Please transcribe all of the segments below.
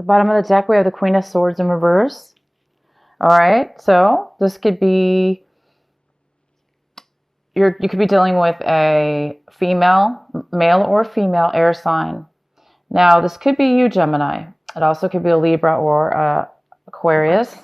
The bottom of the deck, we have the Queen of Swords in reverse. All right, so this could be, you could be dealing with a male or female air sign. Now, this could be you, Gemini. It also could be a Libra or Aquarius.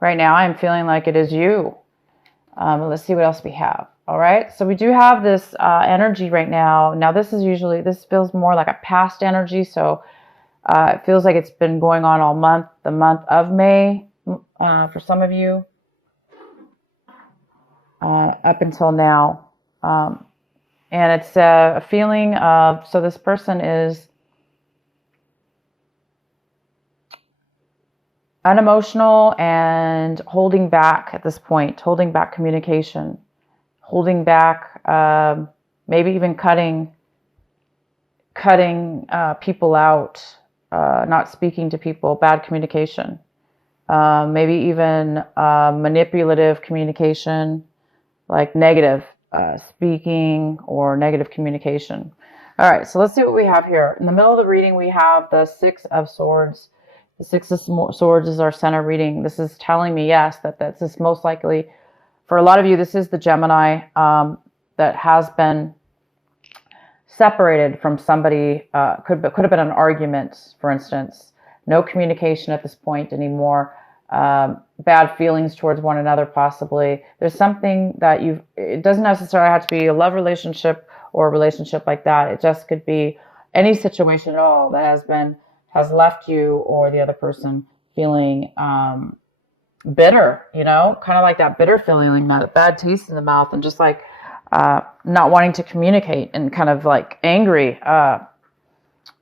Right now, I'm feeling like it is you. Let's see what else we have. All right, so we do have this energy right now. Now, this feels more like a past energy, so it feels like it's been going on all month, the month of May, for some of you, up until now. And it's a feeling of, so this person is unemotional and holding back at this point, holding back communication, holding back, maybe even cutting people out, not speaking to people, bad communication, maybe even manipulative communication, like negative speaking or negative communication. All right, so let's see what we have here. In the middle of the reading, we have the Six of Swords. The Six of Swords is our center reading. This is telling me, yes, that this is most likely, for a lot of you, this is the Gemini that has been separated from somebody. Could have been an argument, for instance. No communication at this point anymore. Bad feelings towards one another, possibly. There's something that it doesn't necessarily have to be a love relationship or a relationship like that. It just could be any situation at all that has left you or the other person feeling bitter, kind of like that bitter feeling, that bad taste in the mouth, and just like not wanting to communicate and kind of like angry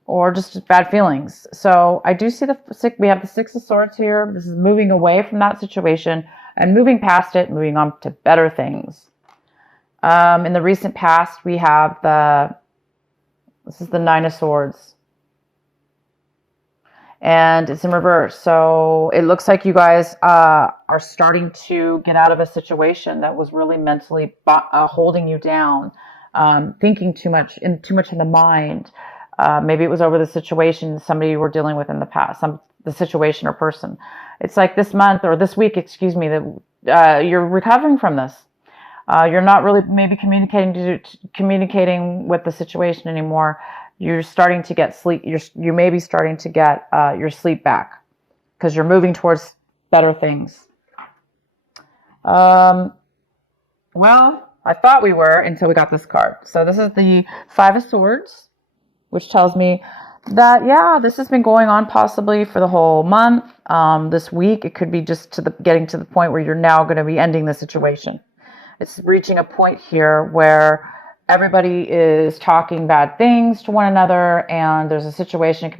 or just bad feelings. So I do see we have the Six of Swords here. This is moving away from that situation and moving past it, moving on to better things. In the recent past, we have this is the Nine of Swords. And it's in reverse. So it looks like you guys are starting to get out of a situation that was really mentally holding you down, thinking too much in the mind. Maybe it was over the situation somebody you were dealing with in the past, the situation or person. It's like this month or this week, excuse me, that you're recovering from this. You're not really maybe communicating with the situation anymore. You're starting to get sleep. You may be starting to get your sleep back because you're moving towards better things. Well, I thought we were until we got this card. So this is the Five of Swords, which tells me that, yeah, this has been going on possibly for the whole month. This week, it could be just getting to the point where you're now going to be ending the situation. It's reaching a point here where everybody is talking bad things to one another, and there's a situation. It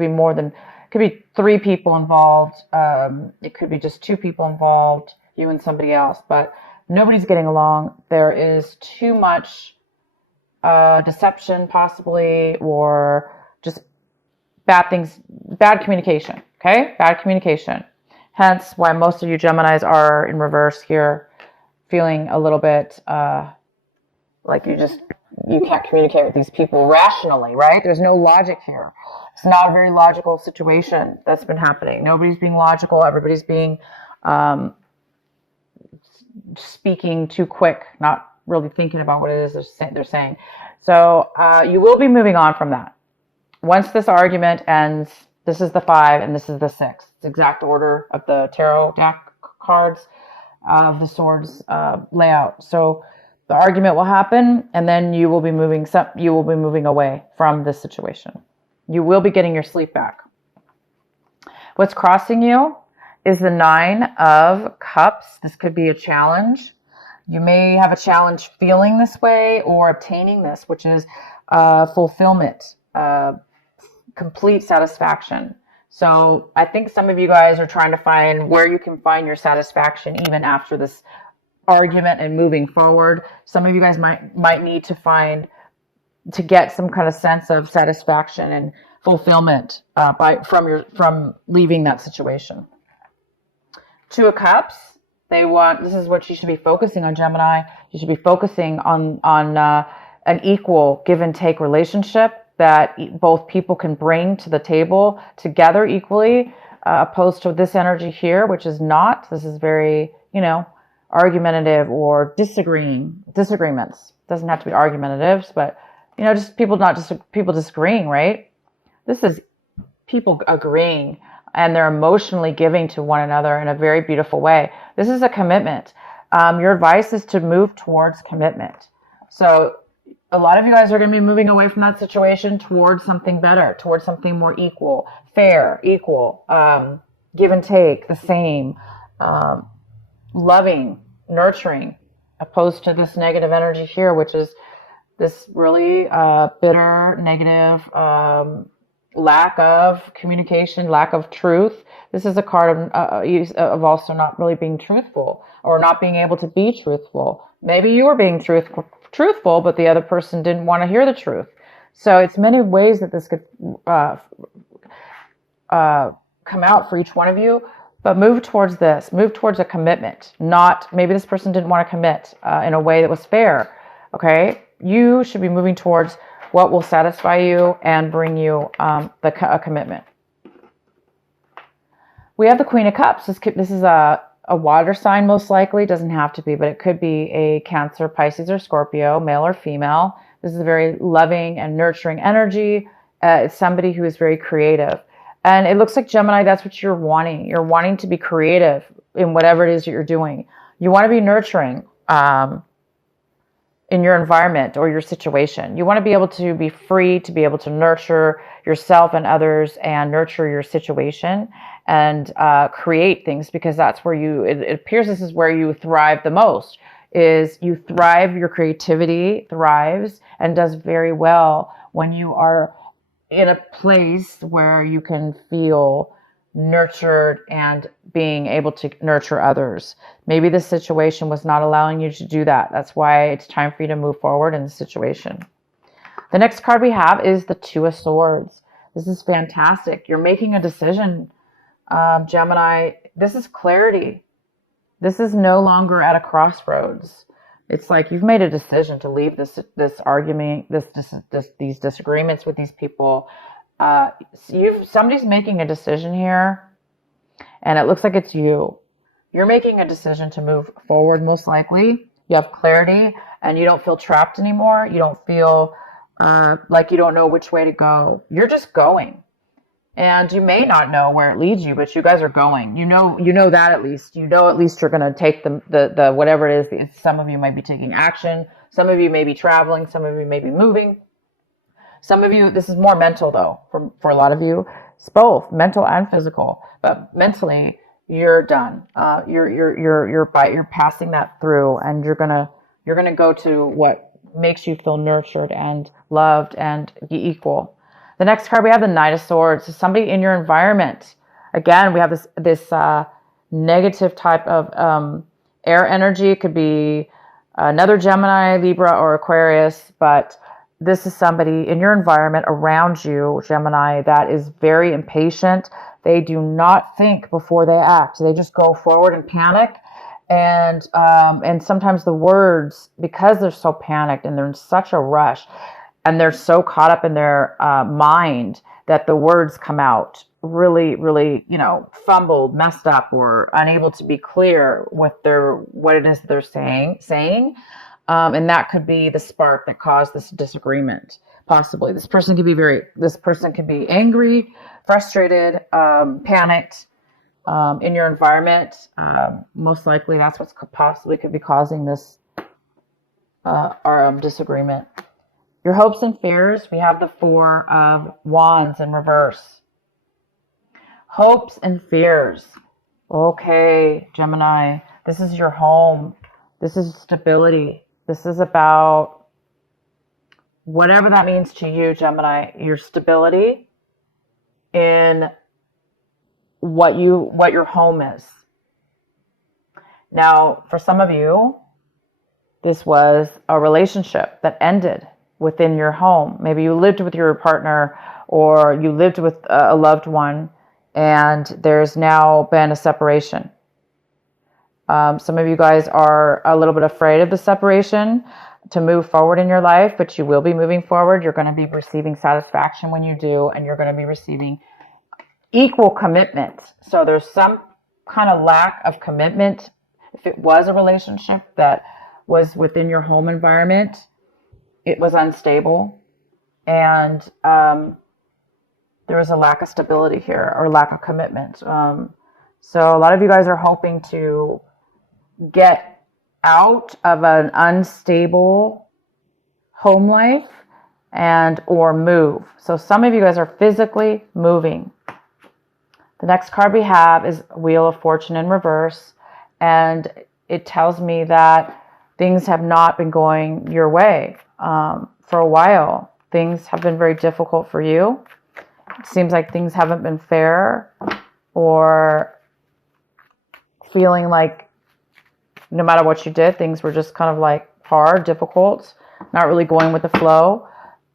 could be three people involved. It could be just two people involved, you and somebody else, but nobody's getting along. There is too much deception, possibly, or just bad things, bad communication. Okay, bad communication. Hence, why most of you Geminis are in reverse here, feeling a little bit like you can't communicate with these people rationally, right? There's no logic here. It's not a very logical situation that's been happening. Nobody's being logical. Everybody's being speaking too quick, not really thinking about what it is they're saying. So you will be moving on from that. Once this argument ends, this is the 5 and this is the 6. It's the exact order of the tarot deck cards of the swords layout. So the argument will happen, and then you will be moving away from this situation. You will be getting your sleep back. What's crossing you is the 9 of Cups. This could be a challenge. You may have a challenge feeling this way or obtaining this, which is fulfillment, complete satisfaction. So I think some of you guys are trying to find where you can find your satisfaction even after this argument and moving forward. Some of you guys might need to get some kind of sense of satisfaction and fulfillment from leaving that situation. 2 of Cups. This is what you should be focusing on, Gemini. You should be focusing on an equal give and take relationship that both people can bring to the table together equally, opposed to this energy here, which is not. This is very, argumentative or disagreements. It doesn't have to be argumentative, but just people disagreeing, right? This is people agreeing, and they're emotionally giving to one another in a very beautiful way. This is a commitment. Your advice is to move towards commitment. So a lot of you guys are going to be moving away from that situation towards something better, towards something more equal, fair, equal, give and take, the same, loving, nurturing, opposed to this negative energy here, which is this really bitter, negative, lack of communication, lack of truth. This is a card of also not really being truthful, or not being able to be truthful. Maybe you were being truthful, but the other person didn't want to hear the truth. So it's many ways that this could come out for each one of you. But move towards this. Move towards a commitment. Not, maybe this person didn't want to commit in a way that was fair. Okay? You should be moving towards what will satisfy you and bring you a commitment. We have the Queen of Cups. This is a water sign, most likely. Doesn't have to be, but it could be a Cancer, Pisces, or Scorpio, male or female. This is a very loving and nurturing energy. It's somebody who is very creative. And it looks like, Gemini, that's what you're wanting. You're wanting to be creative in whatever it is that you're doing. You want to be nurturing in your environment or your situation. You want to be able to be free to be able to nurture yourself and others, and nurture your situation, and create things, because that's where it appears this is where you thrive the most. Your creativity thrives and does very well when you are in a place where you can feel nurtured and being able to nurture others. Maybe this situation was not allowing you to do that. That's why it's time for you to move forward in the situation. The next card we have is the Two of Swords. This is fantastic. You're making a decision, Gemini. This is clarity. This is no longer at a crossroads. It's like you've made a decision to leave this argument, these disagreements with these people. Somebody's making a decision here, and it looks like it's you. You're making a decision to move forward, most likely. You have clarity, and you don't feel trapped anymore. You don't feel like you don't know which way to go. You're just going. And you may not know where it leads you, but you guys are going. You know that at least. You know at least you're going to take the whatever it is. Some of you might be taking action. Some of you may be traveling. Some of you may be moving. Some of you, this is more mental though, for a lot of you. It's both mental and physical. But mentally, you're done. You're passing that through, and you're gonna go to what makes you feel nurtured and loved and be equal. The next card we have, the Knight of Swords. So somebody in your environment. Again, we have this negative type of air energy. It could be another Gemini, Libra, or Aquarius, but this is somebody in your environment around you, Gemini, that is very impatient. They do not think before they act. They just go forward and panic. And sometimes the words, because they're so panicked and they're in such a rush, and they're so caught up in their mind, that the words come out really, really, fumbled, messed up, or unable to be clear with what it is they're saying. And that could be the spark that caused this disagreement. Possibly, this person could be angry, frustrated, panicked in your environment. Most likely, that's what's possibly could be causing this disagreement. Your hopes and fears, we have the Four of Wands in reverse. Hopes and fears. Okay, Gemini, this is your home. This is stability. This is about whatever that means to you, Gemini, your stability in what your home is. Now, for some of you, this was a relationship that ended within your home. Maybe you lived with your partner, or you lived with a loved one, and there's now been a separation. Some of you guys are a little bit afraid of the separation. to move forward in your life, but you will be moving forward. You're going to be receiving satisfaction when you do, and you're going to be receiving equal commitment. So there's some kind of lack of commitment. If it was a relationship that was within your home environment, it was unstable, and there was a lack of stability here, or lack of commitment. So a lot of you guys are hoping to get out of an unstable home life and or move. So some of you guys are physically moving. The next card we have is Wheel of Fortune in reverse, and it tells me that things have not been going your way for a while. Things have been very difficult for you. It seems like things haven't been fair, or feeling like no matter what you did, things were just kind of like hard, difficult, not really going with the flow,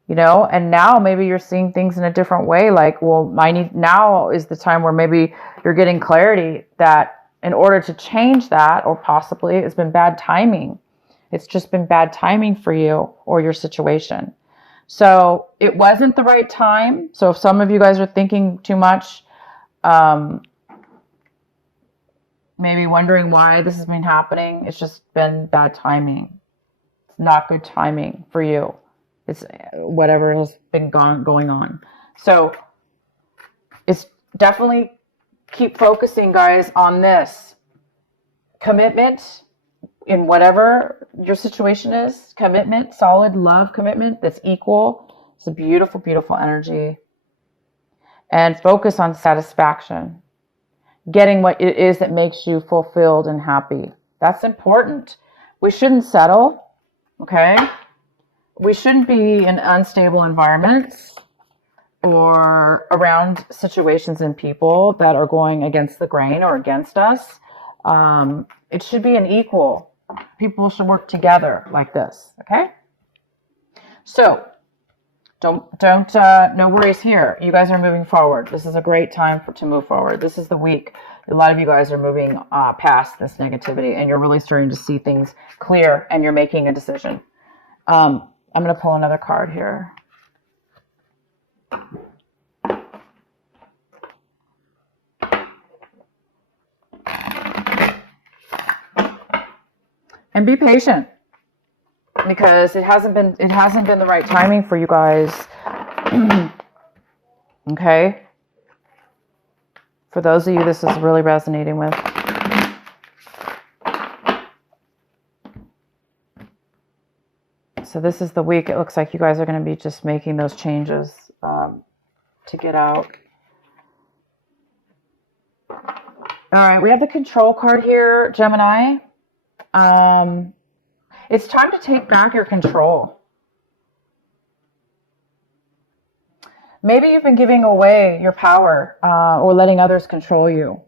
you know. And now maybe you're seeing things in a different way. Like, well, now is the time where maybe you're getting clarity that in order to change that, or possibly it's been bad timing. It's just been bad timing for you or your situation. So it wasn't the right time. So if some of you guys are thinking too much, maybe wondering why this has been happening, it's just been bad timing. It's not good timing for you. It's whatever has been going on. So it's definitely keep focusing, guys, on this commitment in whatever your situation is. Commitment, solid love commitment that's equal. It's a beautiful, beautiful energy. And focus on satisfaction. Getting what it is that makes you fulfilled and happy. That's important. We shouldn't settle, okay? We shouldn't be in unstable environments or around situations and people that are going against the grain or against us. It should be an equal. People should work together like this, okay? So, no worries here. You guys are moving forward. This is a great time to move forward. This is the week. A lot of you guys are moving past this negativity, and you're really starting to see things clear, and you're making a decision. I'm going to pull another card here. And be patient, because it hasn't been the right timing for you guys. Okay? For those of you this is really resonating with. So this is the week it looks like you guys are going to be just making those changes to get out. All right, we have the Control card here, Gemini. It's time to take back your control. Maybe you've been giving away your power or letting others control you.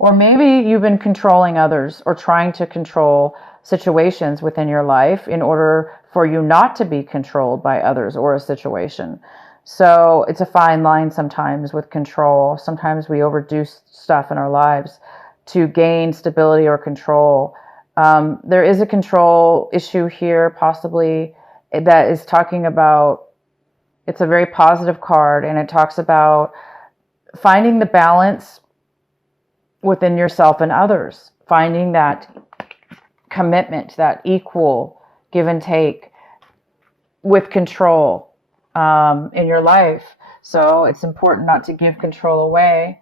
Or maybe you've been controlling others or trying to control situations within your life in order for you not to be controlled by others or a situation. So it's a fine line sometimes with control. Sometimes we overdo stuff in our lives to gain stability or control. There is a control issue here, possibly, that is talking about, it's a very positive card, and it talks about finding the balance within yourself and others, finding that commitment, that equal give and take with control in your life. So it's important not to give control away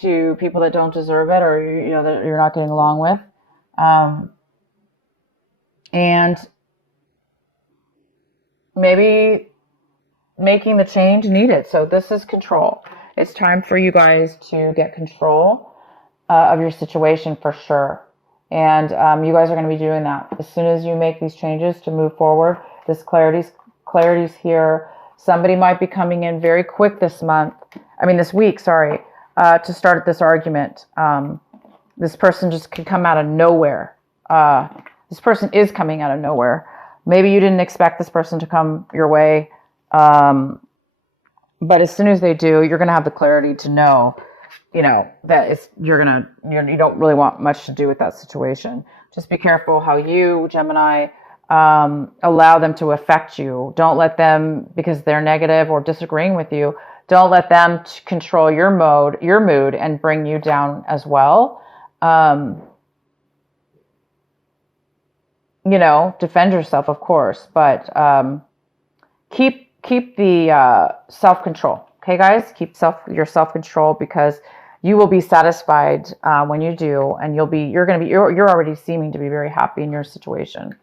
to people that don't deserve it, or that you're not getting along with. And maybe making the change needed. So this is control. It's time for you guys to get control of your situation for sure. And you guys are going to be doing that. As soon as you make these changes to move forward, this clarity's here. Somebody might be coming in very quick this week, to start this argument. This person just could come out of nowhere. This person is coming out of nowhere. Maybe you didn't expect this person to come your way. But as soon as they do, you're going to have the clarity to know, that you don't really want much to do with that situation. Just be careful how you, Gemini, allow them to affect you. Don't let them, because they're negative or disagreeing with you, don't let them control your mood, and bring you down as well. Defend yourself, of course, but keep the self-control. Okay, guys, keep your self-control, because you will be satisfied when you do, and you're already seeming to be very happy in your situation.